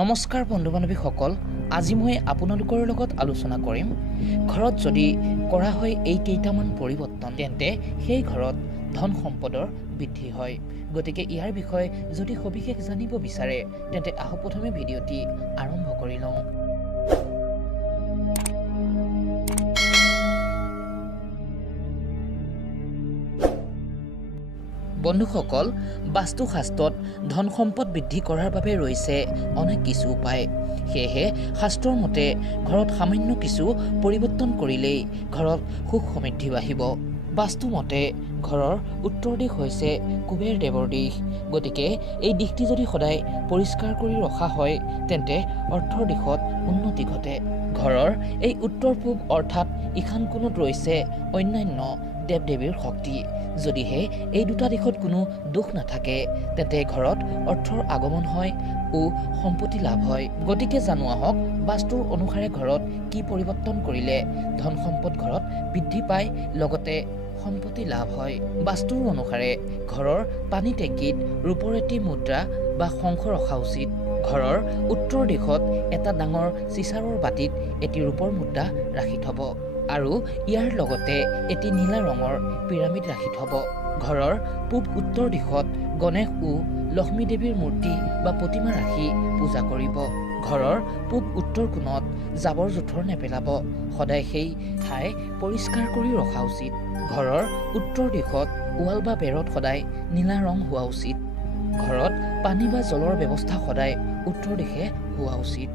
নমস্কাৰ বন্ধু-বান্ধৱীসকল, আজি মই আপোনালোকৰ লগত আলোচনা কৰিম ঘৰত যদি কৰা হয় এই কেইটামান পৰিৱৰ্তন তেন্তে সেই ঘৰত ধন সম্পদৰ বৃদ্ধি হয়। গতিকে ইয়াৰ বিষয়ে যদি সবিশেষ জানিব বিচাৰে তেন্তে আহক প্ৰথমে ভিডিঅ'টি আৰম্ভ কৰি লওঁ। বন্ধুসকল, বাস্তুশাস্ত্ৰত ধন সম্পদ বৃদ্ধি কৰাৰ বাবে ৰৈছে অনেক কিছু উপায়। সেয়েহে শাস্ত্ৰৰ মতে ঘৰত সামান্য কিছু পৰিৱৰ্তন কৰিলেই ঘৰত সুখ সমৃদ্ধি বাঢ়িব। বাস্তু মতে ঘৰৰ উত্তৰ দিশ হৈছে কুবেৰ দেৱৰ দিশ। গতিকে এই দিশটি যদি সদায় পৰিষ্কাৰ কৰি ৰখা হয় তেন্তে অৰ্থৰ দিশত উন্নতি ঘটে। ঘৰৰ এই উত্তৰ পূব অৰ্থাৎ ঈশান কোণত ৰৈছে অন্যান্য দেৱ দেৱীৰ শক্তি। যদিহে এই দুটা দিশত কোনো দোষ নাথাকে তেন্তে ঘৰত অৰ্থৰ আগমন হয় ও সম্পত্তি লাভ হয়। গতিকে জানো আহক বাস্তুৰ অনুসাৰে ঘৰত কি পৰিৱৰ্তন কৰিলে ধন সম্পদ ঘৰত বৃদ্ধি পায় লগতে সম্পত্তি লাভ হয়। বাস্তুৰ অনুসাৰে ঘৰৰ পানী টেংকিত ৰূপৰ এটি মুদ্ৰা বা শংখ ৰখা উচিত। ঘৰৰ উত্তৰ দিশত এটা ডাঙৰ চিচাৰৰ বাটিত এটি ৰূপৰ মুদ্ৰা ৰাখি থব আৰু ইয়াৰ লগতে এটি নীলা ৰঙৰ পিৰামিড ৰাখি থব। ঘৰৰ পূব উত্তৰ দিশত গণেশ ও লক্ষ্মী দেৱীৰ মূৰ্তি বা প্ৰতিমা ৰাখি পূজা কৰিব। ঘৰৰ পূব উত্তৰ কোণত জাবৰ জোথৰ নেপেলাব, সদায় সেই ঠাই পৰিষ্কাৰ কৰি ৰখা উচিত। ঘৰৰ উত্তৰ দিশত ৱাল বা বেৰত সদায় নীলা ৰং হোৱা উচিত। ঘৰত পানী বা জলৰ ব্যৱস্থা সদায় উত্তৰ দিশে হোৱা উচিত।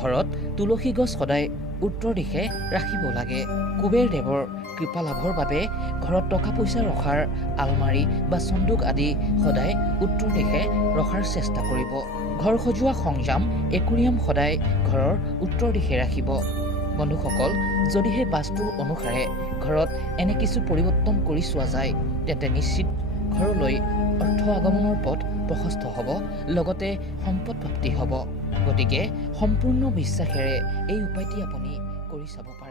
ঘৰত তুলসী গছ সদায় উত্তৰ দিশে ৰাখিব লাগে। কুবেৰ দেৱৰ কৃপা লাভৰ বাবে ঘৰত টকা পইচা ৰখাৰ আলমাৰি বা চন্দুক আদি সদায় উত্তৰ দিশে ৰখাৰ চেষ্টা কৰিব। ঘৰ সজোৱা সংযাম একুৰিয়াম সদায় ঘৰৰ উত্তৰ দিশে ৰাখিব। বন্ধুসকল, যদিহে বাস্তুৰ অনুসাৰে ঘৰত এনে কিছু পৰিৱৰ্তন কৰি চোৱা যায় তেন্তে নিশ্চিত ঘৰলৈ অৰ্থ আগমনৰ পথ প্ৰশস্ত হ'ব, লগতে সম্পদ প্ৰাপ্তি হ'ব। গতিকে সম্পূৰ্ণ বিশ্বাসেৰে এই উপায়টি আপুনি কৰি চাব পাৰে।